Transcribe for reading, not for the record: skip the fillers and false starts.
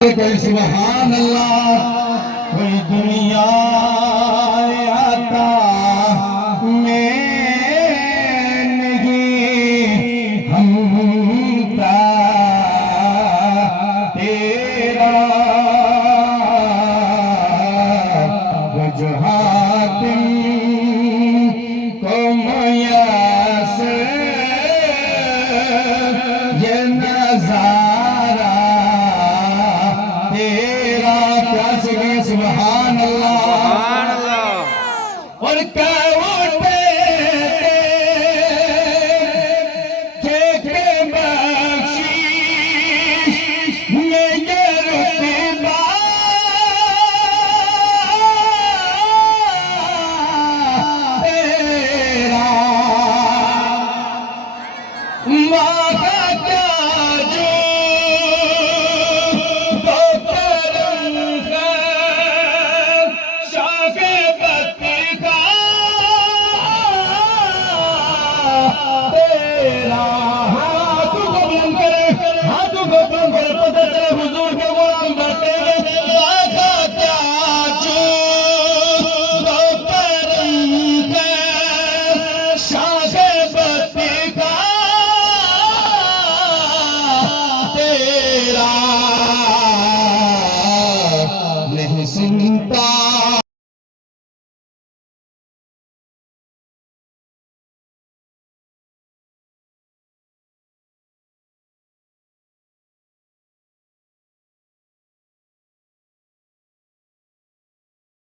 کوئی سبحان اللہ کوئی دنیا آتا میں نہیں ہم کا تیرا وجہات کو میسر یہ نظارہ تیرا پیار سے سبحان اللہ اور